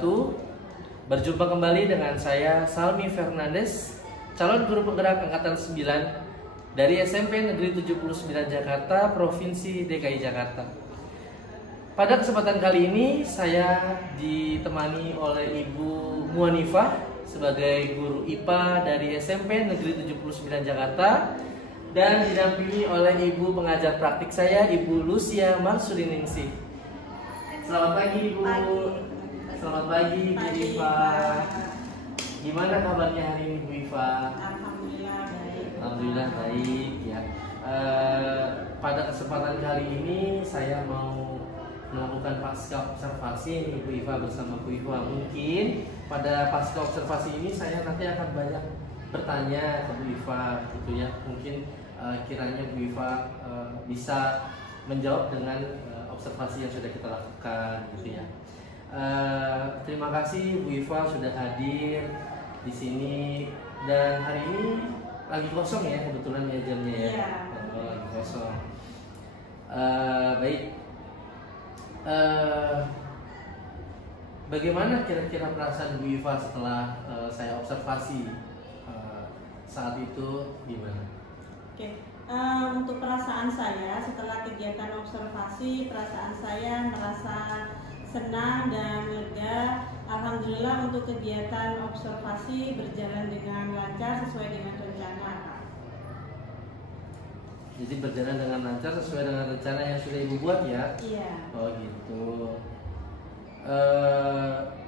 wabarakatuh. Berjumpa kembali dengan saya Salmi Fernandes, calon guru penggerak angkatan 9 dari SMP Negeri 79 Jakarta, Provinsi DKI Jakarta. Pada kesempatan kali ini saya ditemani oleh Ibu Muanifah sebagai guru IPA dari SMP Negeri 79 Jakarta dan didampingi oleh Ibu pengajar praktik saya, Ibu Lucia Marsudiningsih. Selamat pagi Ibu. Selamat pagi Bu Iva. Gimana kabarnya hari ini Bu Iva? Alhamdulillah baik. Alhamdulillah baik ya. Pada kesempatan kali ini saya mau melakukan pasca observasi nih Bu Iva bersama Bu Iva. Mungkin pada pasca observasi ini saya nanti akan banyak bertanya ke Bu Iva gitu ya. Mungkin kiranya Bu Iva bisa menjawab dengan observasi yang sudah kita lakukan gitu ya. Terima kasih Bu Iva sudah hadir di sini, dan hari ini lagi kosong ya kebetulan ya jamnya ya. Iya. Lagi kosong. Baik. Bagaimana kira-kira perasaan Bu Iva setelah saya observasi saat itu gimana? Oke. Untuk perasaan saya setelah kegiatan observasi, perasaan saya merasa senang dan lega. Alhamdulillah untuk kegiatan observasi berjalan dengan lancar sesuai dengan rencana, Kak. Jadi berjalan dengan lancar sesuai dengan rencana yang sudah Ibu buat ya? Iya. Oh gitu.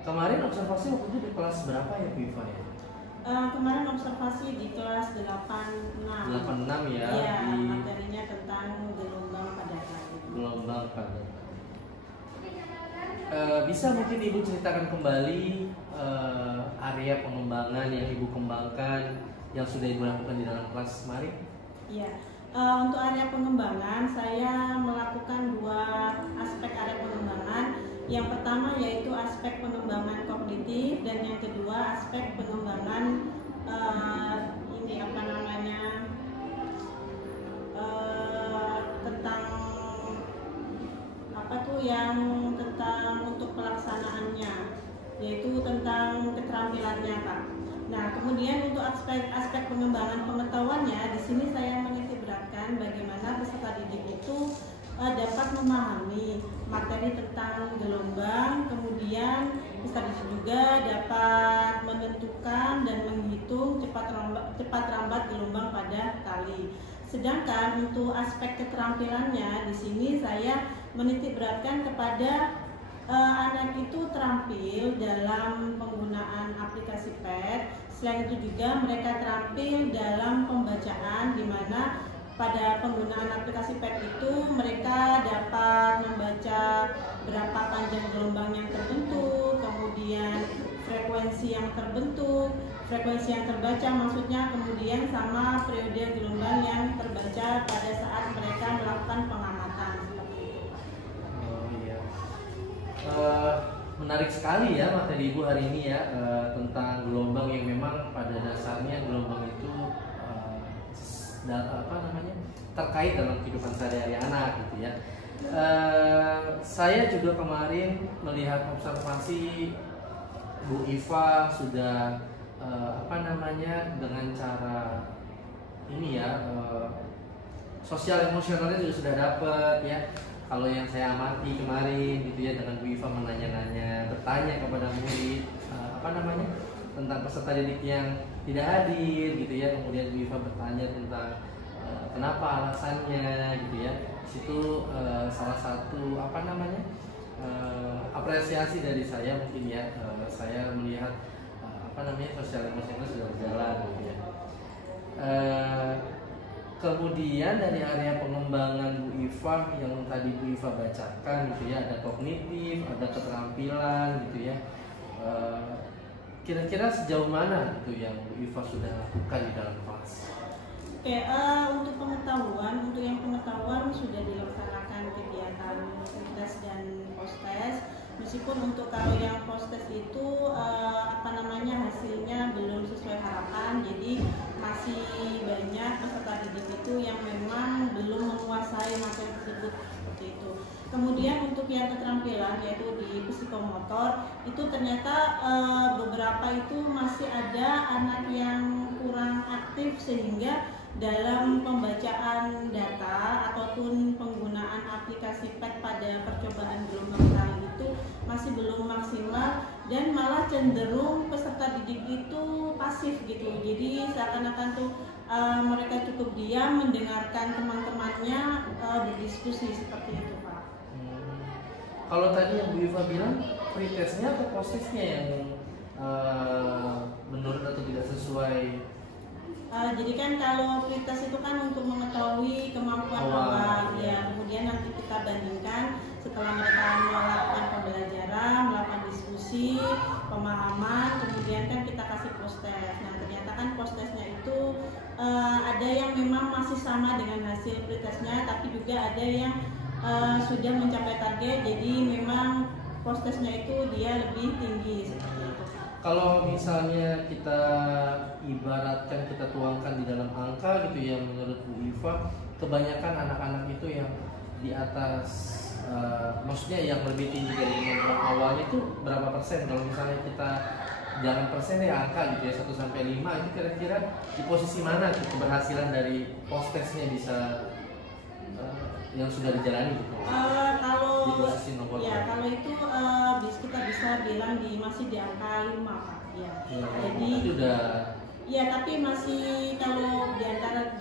Kemarin observasi waktu itu di kelas berapa ya Bu Iva ya? Kemarin observasi di kelas 86. 86 ya? Iya, Di materinya tentang gelombang pada tali. gelombang padat. Bisa mungkin Ibu ceritakan kembali area pengembangan yang Ibu kembangkan yang sudah Ibu lakukan di dalam kelas kemarin? Iya. Untuk area pengembangan, saya melakukan dua aspek area pengembangan. Yang pertama yaitu aspek pengembangan kognitif, dan yang kedua aspek pengembangan tentang apa tuh yang tentang untuk pelaksanaannya, yaitu tentang keterampilannya, Kak. Nah, kemudian untuk aspek pengembangan pengetahuannya, di sini saya menitik beratkan bagaimana peserta didik itu dapat memahami materi tentang gelombang, kemudian peserta didik juga dapat menentukan dan menghitung cepat lambat gelombang pada tali. Sedangkan untuk aspek keterampilannya, di sini saya menitik beratkan kepada anak itu terampil dalam penggunaan aplikasi PET. Selain itu juga mereka terampil dalam pembacaan, di mana pada penggunaan aplikasi PET itu mereka dapat membaca berapa panjang gelombang yang terbentuk, kemudian frekuensi yang terbentuk, frekuensi yang terbaca maksudnya, kemudian sama periode gelombang yang terbaca pada saat mereka melakukan pengamatan. Oh iya. Menarik sekali ya materi Ibu hari ini ya, tentang gelombang yang memang pada dasarnya gelombang itu terkait dalam kehidupan sehari-hari anak gitu ya. Saya juga kemarin melihat observasi Bu Iva sudah dengan cara ini ya, sosial emosionalnya juga sudah dapet ya. Kalau yang saya amati kemarin gitu ya, dengan Bu Iva menanya-nanya, bertanya kepada murid tentang peserta didik yang tidak hadir gitu ya, kemudian Bu Iva bertanya tentang kenapa alasannya gitu ya. Situ salah satu apresiasi dari saya mungkin ya. Saya melihat sosial emosional sudah berjalan gitu ya. Kemudian dari area pengembangan Bu Iva yang tadi Bu Iva bacakan gitu ya, ada kognitif, ada keterampilan gitu ya. Kira-kira sejauh mana gitu yang Bu Iva sudah lakukan di dalam kelas? Oke, untuk yang pengetahuan sudah dilaksanakan kegiatan tes dan postes. Meskipun untuk kalau yang postes itu hasilnya belum sesuai harapan, jadi masih banyak peserta didik itu yang memang belum menguasai materi tersebut. seperti itu. Kemudian untuk yang keterampilan yaitu di psikomotor itu ternyata beberapa itu masih ada anak yang kurang aktif sehingga dalam pembacaan data ataupun penggunaan aplikasi PET pada percobaan gelombang kali itu masih belum maksimal dan malah cenderung peserta didik itu pasif gitu. Jadi seakan-akan tuh mereka cukup diam mendengarkan teman-temannya berdiskusi seperti itu, Pak. Kalau tadi yang Bu Iva bilang pretestnya atau postesnya yang menurut atau tidak sesuai? Jadi kan kalau pretest itu kan untuk mengetahui kemampuan awal, ya. Kemudian nanti kita bandingkan setelah mereka melakukan pembelajaran, melakukan diskusi, pemahaman, kemudian kan kita kasih postes. Nah ternyata kan postesnya itu ada yang memang masih sama dengan hasil pretestnya, tapi juga ada yang sudah mencapai target, jadi memang postesnya itu dia lebih tinggi seperti itu. Kalau misalnya kita ibaratkan, kita tuangkan di dalam angka gitu ya, menurut Bu Iva, kebanyakan anak-anak itu yang di atas, maksudnya yang lebih tinggi dari kemampuan awalnya itu berapa persen? Kalau misalnya kita jangan persen ya, angka gitu ya, 1 sampai 5 itu kira-kira di posisi mana gitu keberhasilan dari postesnya bisa yang sudah dijalani gitu? Kalau di posisi nomor ya, kalau itu kita bisa bilang masih di angka 5, Pak. Ya. Jadi itu udah. Ya, tapi masih kalau di angka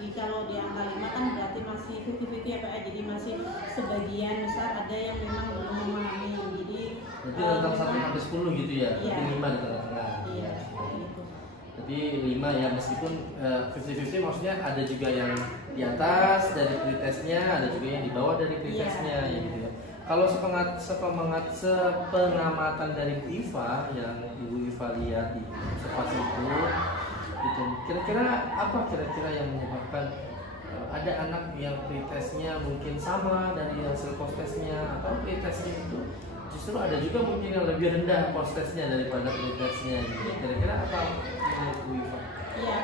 5 kan berarti masih 50-50 ya, Pak. Jadi masih sebagian besar ada yang memang belum memahami. Jadi tentang 1 sampai 10 gitu ya. Iya. Tapi 5 di tengah-tengah. Iya, gitu. Jadi 5 ya, meskipun 50-50 maksudnya ada juga yang di atas dari pretestnya, ada juga yang di bawah dari pretestnya, ya gitu ya. Kalau sepengamatan dari Bu Iva yang Ibu Iva lihat di observasi itu, gitu, kira-kira apa yang menyebabkan ada anak yang pretestnya mungkin sama dari hasil postesnya, atau pretestnya itu justru ada juga mungkin yang lebih rendah postesnya daripada pretestnya, gitu. Kira-kira apa menurut Bu Iva? Ya,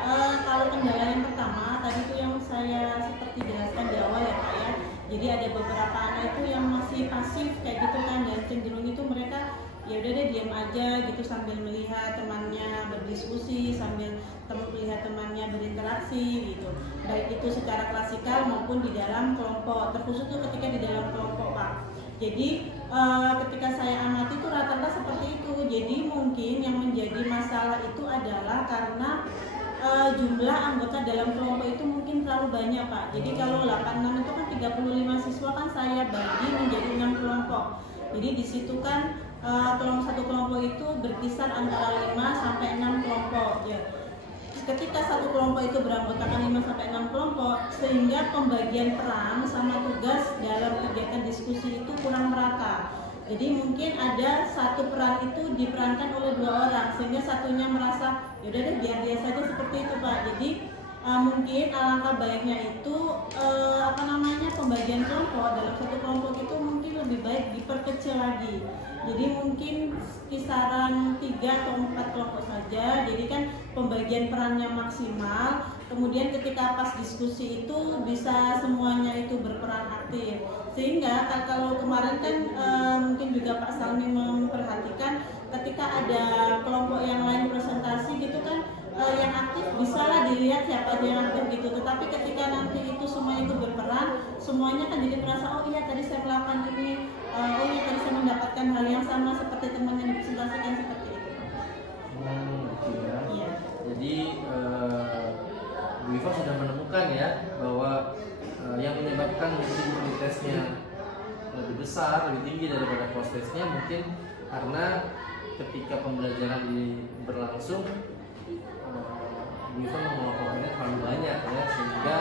kalau kendala yang pertama tadi itu yang saya seperti jelaskan di awal ya, Pak ya. Jadi ada beberapa anak itu yang masih pasif kayak gitu kan, dan cenderung itu mereka ya udah deh diam aja gitu sambil melihat temannya berdiskusi, sambil melihat temannya berinteraksi gitu. Baik itu secara klasikal maupun di dalam kelompok. Terkhusus tuh ketika di dalam kelompok, Pak. Jadi ketika saya amati itu rata-rata seperti itu. Jadi mungkin yang menjadi masalah itu adalah karena jumlah anggota dalam kelompok itu mungkin terlalu banyak, Pak. Jadi kalau 86 itu kan 35 siswa kan saya bagi menjadi 6 kelompok. Jadi di situ kan satu kelompok itu berkisar antara 5 sampai 6 kelompok ya. Ketika satu kelompok itu beranggotakan 5 sampai 6 kelompok, sehingga pembagian peran sama tugas dalam kegiatan diskusi itu kurang merata. Jadi mungkin ada satu peran itu diperankan oleh 2 orang, sehingga satunya merasa yaudah deh biar dia saja seperti itu, Pak. Jadi mungkin alangkah baiknya itu pembagian kelompok dalam satu kelompok itu mungkin lebih baik diperkecil lagi. Jadi mungkin kisaran 3 atau 4 kelompok saja. Jadi kan pembagian perannya maksimal. Kemudian ketika pas diskusi itu bisa semuanya itu berperan aktif. Sehingga kalau kemarin kan mungkin juga Pak Salmi memperhatikan ketika ada kelompok yang lain presentasi gitu kan, yang aktif bisalah dilihat siapa aja yang aktif gitu. Tetapi ketika nanti itu semua itu berperan, semuanya kan jadi merasa oh iya tadi saya melakukan ini, oh iya tadi saya mendapatkan hal yang sama seperti teman yang dipresentasikan seperti itu. Gitu ya. Iya. Jadi Bu Iva sudah menemukan ya bahwa yang menyebabkan mungkin pretestnya lebih besar, lebih tinggi daripada postesnya mungkin karena ketika pembelajaran berlangsung Bu Iva mengelompokkannya terlalu banyak ya, sehingga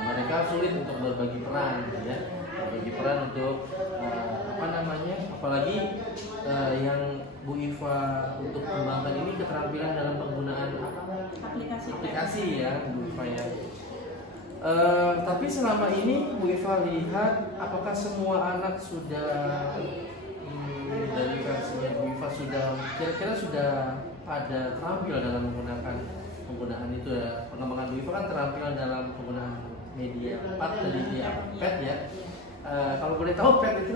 mereka sulit untuk berbagi peran gitu ya, berbagi peran untuk apalagi yang Bu Iva untuk kembangkan ini keterampilan dalam penggunaan aplikasi ya Bu Iva ya. Tapi selama ini Bu Iva lihat apakah semua anak sudah dari versinya Bu Iva sudah kira-kira sudah pada terampil dalam penggunaan itu ya. Pengembangan Bu Iva kan terampil dalam penggunaan media PAT tadi ya, PET ya. Kalau boleh tahu PET itu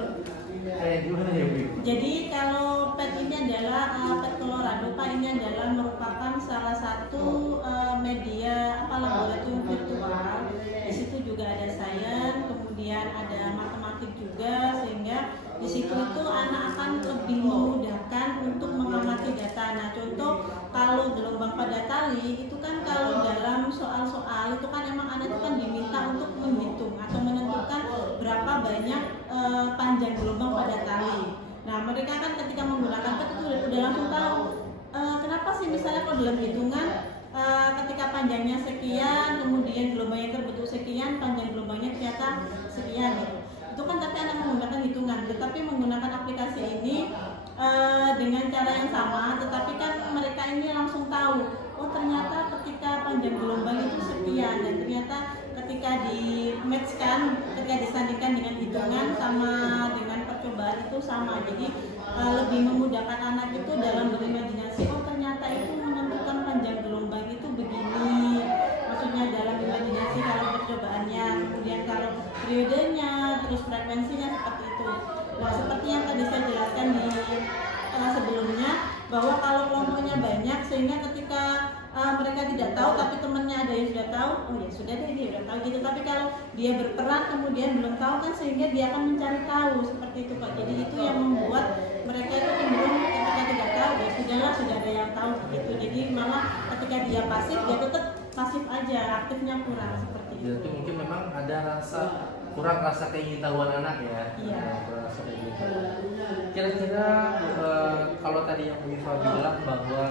kayak gimana ya Bu? Jadi kalau PET ini adalah PET Colorado Pak, ini adalah merupakan salah satu media laboratorium virtual. Di situ juga ada sains, kemudian ada matematik juga, sehingga di situ itu anak akan lebih memudahkan untuk mengamati data. Nah, contoh kalau gelombang pada tali itu kan kalau dalam soal-soal itu kan emang anak itu kan diminta untuk menghitung atau menentukan berapa banyak panjang gelombang pada tali. Nah, mereka kan ketika menggunakan PET itu udah langsung tahu kenapa sih misalnya kalau dalam hitungan ketika panjangnya sekian, kemudian gelombangnya terbentuk sekian, panjang gelombangnya ternyata sekian gitu. Itu kan tapi anak menggunakan hitungan, tetapi menggunakan aplikasi ini dengan cara yang sama, tetapi kan mereka ini langsung tahu, oh ternyata ketika panjang gelombang itu sekian, dan ternyata ketika di matchkan, ketika disandingkan dengan hitungan sama dengan percobaan itu sama. Jadi lebih memudahkan anak itu dalam berimajinasi, oh ternyata itu menentukan panjang gelombang itu begini, maksudnya dalam imajinasi kalau percobaannya, kemudian kalau periodenya, terus frekuensinya seperti itu. Nah, seperti yang tadi saya jelaskan di sebelumnya, bahwa kalau kelompoknya banyak sehingga ketika mereka tidak tahu tapi temannya ada yang sudah tahu, oh ya sudah deh dia sudah tahu gitu. Tapi kalau dia berperan kemudian belum tahu kan, sehingga dia akan mencari tahu seperti itu Pak. Jadi itu yang membuat mereka itu cenderung ketika tidak tahu ya sudahlah, sudah ada yang tahu begitu. Jadi malah ketika dia pasif, dia tetap pasif aja, aktifnya kurang seperti itu. Jadi mungkin memang ada kurang rasa keingintahuan anak ya. Iya. Rasa keingintahuan. Kira-kira kalau tadi yang Bu Iva bilang bahwa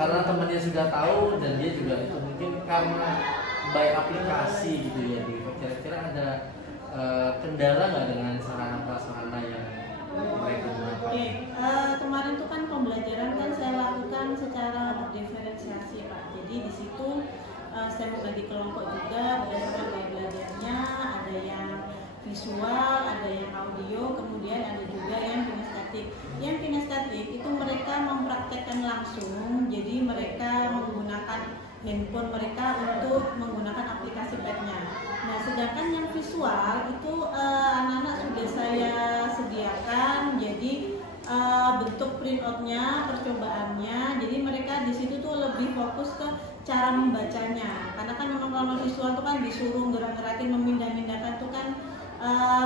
karena temannya sudah tahu dan dia juga itu mungkin karena by aplikasi gitu ya Bu Iva. Kira-kira ada kendala nggak dengan sarana-prasarana yang mereka gunakan? Oke, kemarin tuh kan pembelajaran kan saya lakukan secara berdiferensiasi Pak. Jadi di situ saya membagi kelompok juga berdasarkan gaya belajarnya, ada yang visual, ada yang audio, kemudian ada juga yang kinestetik. Yang kinestetik itu mereka mempraktekkan langsung, jadi mereka menggunakan handphone mereka untuk menggunakan aplikasi PET-nya. Nah, sedangkan yang visual itu anak-anak sudah saya sediakan, jadi bentuk printoutnya, percobaannya, jadi mereka di situ tuh lebih fokus ke cara membacanya. Karena kan memang kalau visual tuh kan disuruh gerak-gerakin, memindah-mindahkan tuh kan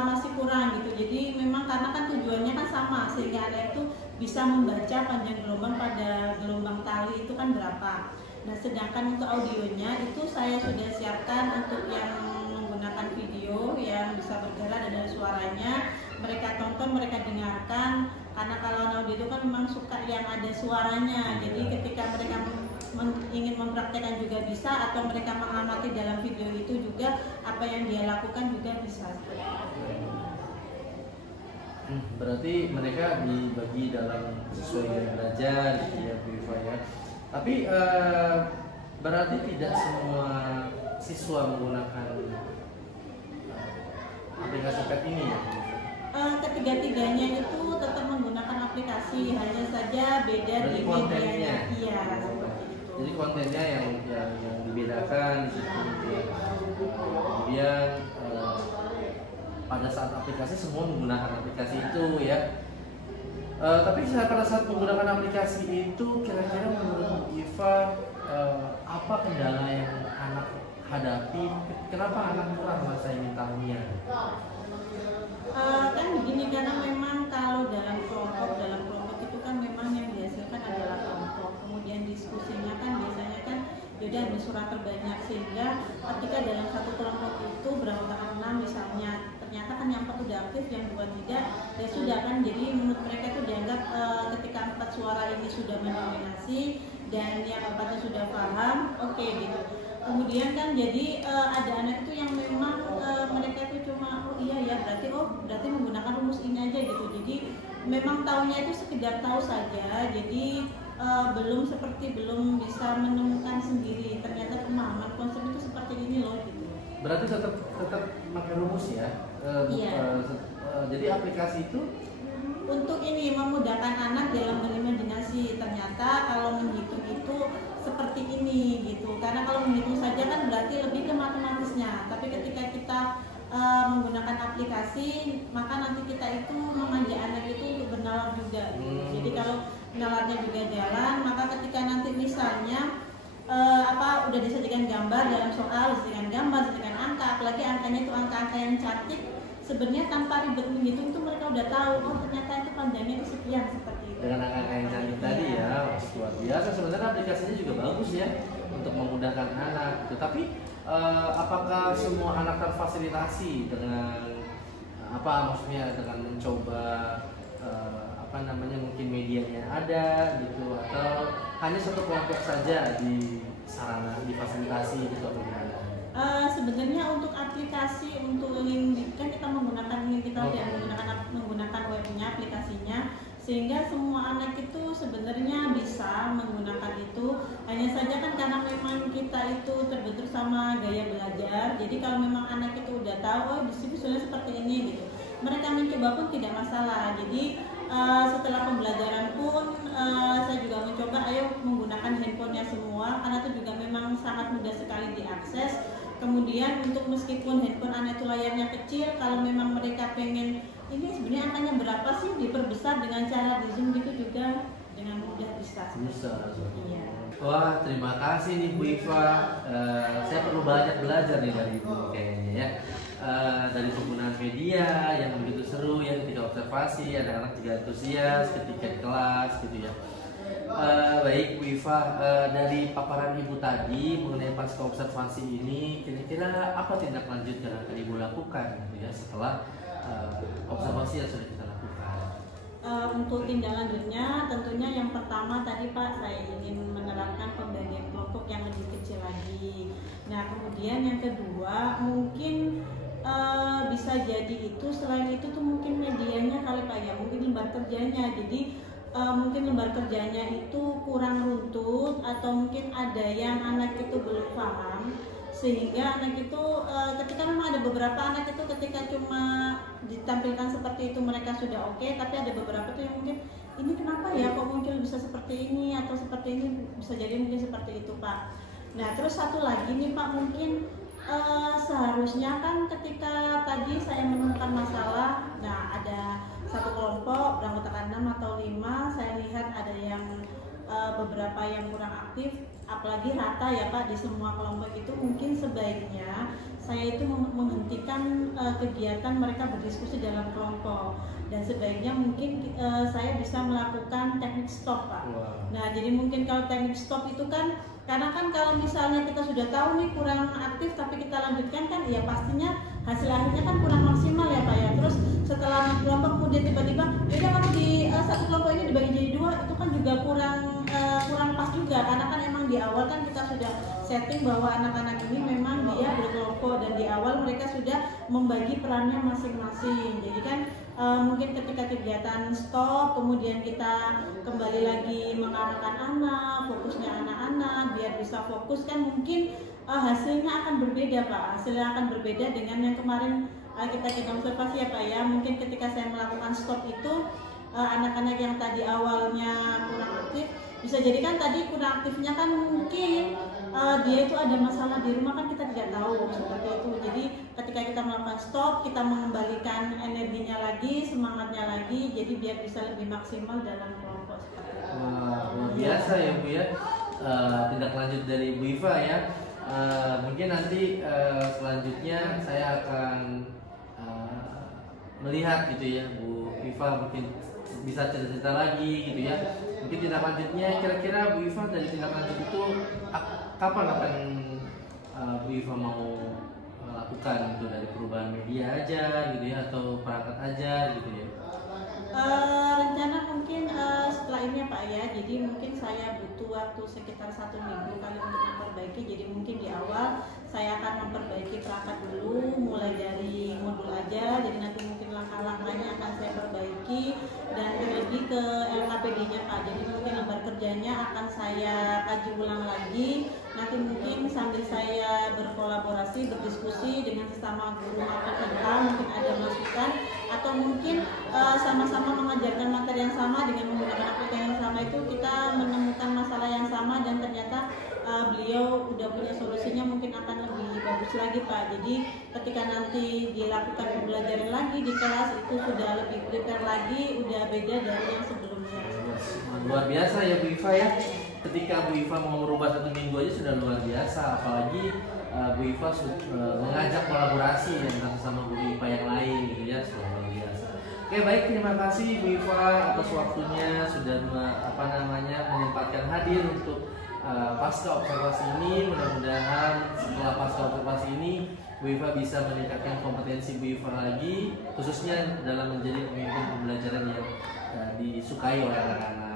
masih kurang gitu. Jadi memang karena kan tujuannya kan sama, sehingga anak itu bisa membaca panjang gelombang pada gelombang tali itu kan berapa. Nah, sedangkan untuk audionya itu saya sudah siapkan untuk yang menggunakan video yang bisa bergerak dan ada suaranya. Mereka tonton, mereka dengarkan. Karena kalau audio itu kan memang suka yang ada suaranya. Jadi ketika mereka ingin mempraktekkan juga bisa, atau mereka mengamati dalam video itu juga apa yang dia lakukan juga bisa. Berarti mereka dibagi dalam sesuai dengan belajar gitu ya Bu Iva ya. Tapi berarti tidak semua siswa menggunakan aplikasi PET ini ya? Ketiga-tiganya itu tetap menggunakan aplikasi, hanya saja beda berarti di kontennya. Iya, seperti itu. Jadi kontennya yang dibedakan di situ. Kemudian pada saat aplikasi semua menggunakan aplikasi itu ya. Tapi pada saat menggunakan aplikasi itu kira-kira menurut Bu Iva apa kendala yang anak hadapi? Kenapa anak kurang rasa ingin tahunya? Kan begini, karena memang kalau dalam kelompok itu kan memang yang dihasilkan adalah kelompok. Kemudian diskusinya kan biasanya kan beda ada surat terbanyak, sehingga ketika dalam satu kelompok itu berapa 6 misalnya, ternyata kan yang 4 udah aktif, yang 2 tidak, ya sudah kan. Jadi menurut mereka itu dianggap ketika 4 suara ini sudah mendominasi dan yang 4-nya sudah paham, oke gitu. Kemudian kan jadi ada anak itu yang memang mereka itu cuma oh iya ya berarti menggunakan rumus ini aja gitu. Jadi memang tahunya itu sekedar tahu saja. Jadi belum bisa menemukan sendiri ternyata pemahaman konsep itu seperti ini loh gitu. Berarti tetap pakai rumus ya? Iya. Jadi aplikasi itu untuk ini memudahkan anak dalam berimajinasi. aplikasi. Ternyata kalau menghitung itu seperti ini gitu. Karena kalau menghitung saja kan berarti lebih ke matematisnya. Tapi ketika kita menggunakan aplikasi, maka nanti kita itu mengajak anak itu untuk bernalar juga. Jadi kalau nalarnya juga jalan, maka ketika nanti misalnya udah disajikan gambar dalam soal, disediakan gambar, disediakan angka, apalagi angkanya itu angka-angka yang cantik, sebenarnya tanpa ribet menghitung itu mereka udah tahu, oh ternyata itu panjangnya itu sekian, seperti itu. Dengan angka yang cantik tadi ya, luar biasa. Sebenarnya aplikasinya juga bagus ya untuk memudahkan anak gitu. Tapi apakah semua anak terfasilitasi dengan maksudnya dengan mencoba mungkin media yang ada gitu, atau hanya satu kelompok saja di sarana difasilitasi gitu atau gimana? Sebenarnya untuk aplikasi, untuk link kan kita menggunakan link, kita tidak menggunakan webnya, aplikasinya, sehingga semua anak itu sebenarnya bisa menggunakan itu. Hanya saja kan karena memang kita itu terbentur sama gaya belajar, jadi kalau memang anak itu udah tahu, oh di sini visualnya seperti ini gitu, mereka mencoba pun tidak masalah. Jadi setelah pembelajaran pun saya juga mencoba ayo menggunakan handphonenya semua, karena itu juga memang sangat mudah sekali diakses. Kemudian untuk meskipun handphone anak itu layarnya kecil, kalau memang mereka pengen ini sebenarnya angkanya berapa sih, diperbesar dengan cara di zoom gitu juga dengan mudah bisa. Iya. Wah, terima kasih nih Bu Iva. Saya perlu banyak belajar nih dari Ibu kayaknya ya. Dari penggunaan media yang begitu seru ya, ketika observasi anak-anak juga antusias ketika di kelas gitu ya. Baik Bu Iva, dari paparan Ibu tadi mengenai pasca observasi ini, kira-kira apa tindak lanjut yang akan Ibu lakukan gitu ya setelah observasi yang sudah kita lakukan? Untuk tindak lanjutnya tentunya yang pertama tadi Pak, saya ingin menerapkan pembagian kelompok yang lebih kecil lagi. Nah kemudian yang kedua mungkin bisa jadi itu selain itu tuh mungkin medianya kali Pak ya, mungkin lembar kerjanya. Jadi mungkin lembar kerjanya itu kurang runtut, atau mungkin ada yang anak itu belum paham, sehingga anak itu ketika memang ada beberapa anak itu ketika cuma ditampilkan seperti itu mereka sudah oke, tapi ada beberapa tuh yang mungkin ini kenapa ya kok muncul bisa seperti ini atau seperti ini, bisa jadi mungkin seperti itu Pak. Nah terus satu lagi nih Pak, mungkin seharusnya kan ketika tadi saya menemukan masalah, nah ada satu kelompok beranggotakan 6 atau 5, saya lihat ada yang beberapa yang kurang aktif, apalagi rata ya Pak di semua kelompok itu, mungkin sebaiknya saya itu menghentikan kegiatan mereka berdiskusi dalam kelompok, dan sebaiknya mungkin saya bisa melakukan teknik stop Pak. Nah jadi mungkin kalau teknik stop itu kan, karena kan kalau misalnya kita sudah tahu nih kurang aktif tapi kita lanjutkan kan ya pastinya hasil akhirnya kan kurang maksimal ya Pak ya. Terus setelah kelompok kemudian tiba-tiba ya kalau di satu kelompok ini dibagi jadi 2, itu kan juga kurang pas juga, karena kan emang di awal kan kita sudah setting bahwa anak-anak ini memang dia berkelompok dan di awal mereka sudah membagi perannya masing-masing. Jadi kan mungkin ketika kegiatan stop kemudian kita kembali lagi mengarahkan anak, fokusnya anak-anak biar bisa fokus, kan mungkin hasilnya akan berbeda Pak. Hasilnya akan berbeda dengan yang kemarin kita observasi ya Pak ya. Mungkin ketika saya melakukan stop itu anak-anak yang tadi awalnya kurang aktif, bisa jadi kan tadi kurang aktifnya kan mungkin dia itu ada masalah di rumah, kan kita tidak tahu seperti itu. Jadi ketika kita melakukan stop, kita mengembalikan energinya lagi, semangatnya lagi, jadi biar bisa lebih maksimal dalam kelompok. Wah, luar biasa ya Bu ya. Tindak lanjut dari Bu Iva ya. Mungkin nanti selanjutnya saya akan melihat gitu ya Bu Iva, mungkin bisa cerita-cerita lagi gitu ya. Mungkin tindak lanjutnya kira-kira Bu Iva dari tindak lanjut itu kapan Bu Iva mau lakukan gitu, dari perubahan media aja gitu ya atau perangkat aja gitu ya? Rencana mungkin setelah ini Pak ya, jadi mungkin saya butuh waktu sekitar 1 minggu kali untuk memperbaiki. Jadi mungkin di awal saya akan memperbaiki perangkat dulu, mulai dari modul aja, jadi nanti mungkin langkah-langkahnya akan saya perbaiki, dan terlebih ke LKPD-nya Pak. Jadi mungkin lembar kerjanya akan saya kaji ulang lagi, nanti mungkin sambil saya berkolaborasi, berdiskusi dengan sesama guru atau mungkin ada masukan atau mungkin sama-sama mengajarkan materi yang sama dengan menggunakan aplikasi yang sama, itu kita menemukan masalah yang sama dan ternyata beliau udah punya solusinya, mungkin akan lebih bagus lagi Pak. Jadi ketika nanti dilakukan pembelajaran lagi di kelas itu sudah lebih prepare lagi, udah beda dari yang sebelumnya. Luar biasa ya Bu Iva ya. Ketika Bu Iva mau merubah 1 minggu aja sudah luar biasa, apalagi Bu Iva mengajak kolaborasi yang satu sama Bu Iva yang lain gitu ya, sudah luar biasa. Oke baik, terima kasih Bu Iva atas waktunya sudah menyempatkan hadir untuk pasca observasi ini. Mudah-mudahan setelah pasca observasi ini Bu Iva bisa meningkatkan kompetensi Bu Iva lagi, khususnya dalam menjadi pemimpin pembelajaran yang disukai oleh anak-anak.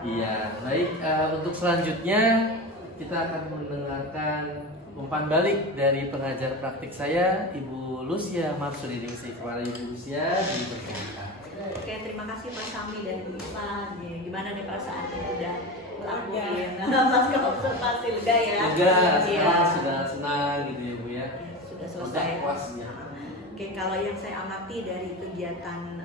Iya, baik. Untuk selanjutnya kita akan mendengarkan umpan balik dari pengajar praktik saya, Ibu Lucia Marsudi Ningsih. Kepada Ibu Lucia dipersilakan. Oke, terima kasih Pak Sami dan Bu Iva. Gimana nih Pak saat ini udah melakukan pasca observasi lega ya? Lega, sudah senang gitu ya Bu ya. Sudah selesai. Puas ya. Oke, kalau yang saya amati dari kegiatan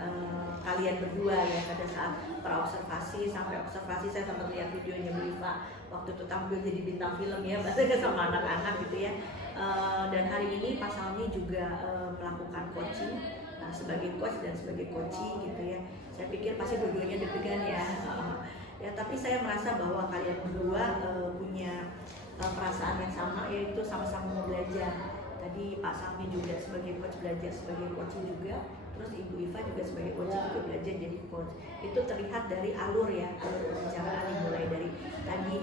kalian berdua ya pada saat praobservasi sampai observasi, saya sempat lihat videonya Bu Iva waktu itu tampil jadi bintang film ya, bahasanya sama anak-anak gitu ya. Dan hari ini Pak Salmi juga melakukan coaching sebagai coach dan sebagai coaching gitu ya. Saya pikir pasti dua-duanya deg-degan ya. Ya tapi saya merasa bahwa kalian berdua punya perasaan yang sama, yaitu sama-sama mau belajar. Tadi Pak Salmi juga sebagai coach belajar sebagai coaching juga, terus Ibu Iva juga sebagai coaching juga belajar jadi coach. Itu terlihat dari alur ya, alur pembicaraan dimulai dari tadi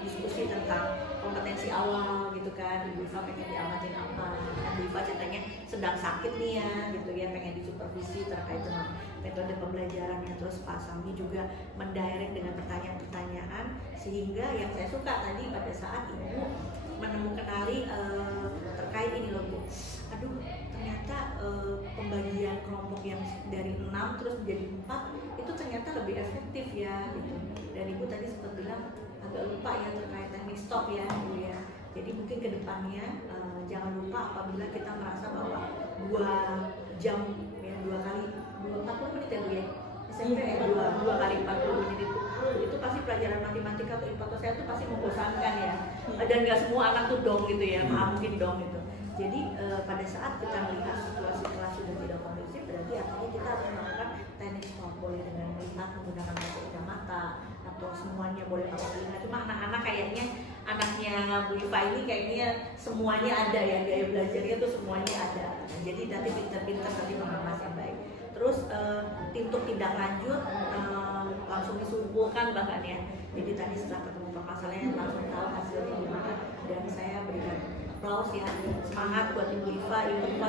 diskusi tentang kompetensi awal gitu kan. Ibu Iva pengen diamatin apa, Ibu Iva ceritanya sedang sakit nih ya gitu ya, pengen disupervisi terkait dengan metode pembelajarannya. Terus Pak Salmi juga mendirect dengan pertanyaan-pertanyaan, sehingga yang saya suka tadi pada saat Ibu menemukan terkait ini loh Bu, aduh ternyata pembagian kelompok yang dari 6 terus menjadi 4 itu ternyata lebih efektif ya gitu. Dan Ibu tadi sempat bilang agak lupa ya terkait teknik stop ya Bu ya. Jadi mungkin kedepannya jangan lupa apabila kita merasa bahwa 2 jam ya, 2 kali 40 menit ya Bu ya, SMP ya, 2 kali 40 menit itu pasti pelajaran matematika atau IPA atau saya itu pasti membosankan ya. Dan nggak semua anak tuh dong gitu ya, mungkin dong gitu. Jadi pada saat kita melihat situasi kelas sudah tidak kondusif, berarti artinya kita harus melakukan teknik stop, boleh dengan melihat menggunakan metode mata atau semuanya boleh pakai telinga. Cuma anak-anak kayaknya, anaknya Bu Iva ini kayaknya semuanya ada ya, gaya belajarnya tuh semuanya ada. Nah, jadi nanti pintar-pintar tadi mengemas yang baik. Terus untuk tindak lanjut langsung disumpulkan bahkan ya. Jadi tadi setelah ketemu permasalahannya langsung tahu hasilnya gimana, dan saya berikan applause ya, semangat buat Ibu Iva. Ibu Iva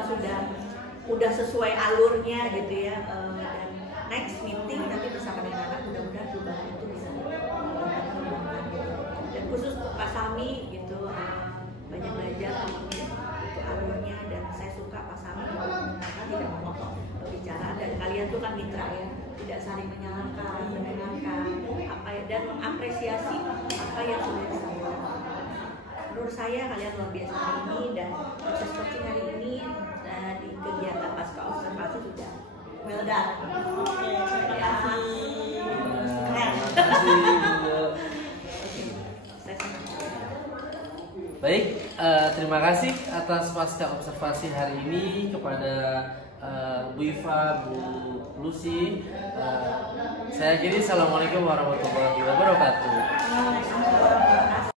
udah sesuai alurnya gitu ya. Dan next meeting nanti bersama dengan anak, mudah-mudahan perubahan itu bisa dikembangkan gitu. Dan khusus untuk Pak Sami gitu, banyak belajar itu alurnya, dan saya suka Pak Sami tidak memotong bicara, dan kalian tuh kan mitra ya, tidak saling menyalahkan, mendengarkan apa ya, dan mengapresiasi apa yang sudah disampaikan. Menurut saya kalian luar biasa hari ini, dan proses coaching hari ini di kegiatan pasca observasi sudah well done. Oke, terima kasih. Baik, terima kasih atas pasca observasi hari ini kepada Bu Iva, Bu Lucy. Saya akhiri, assalamualaikum warahmatullahi wabarakatuh. Waalaikumsalam.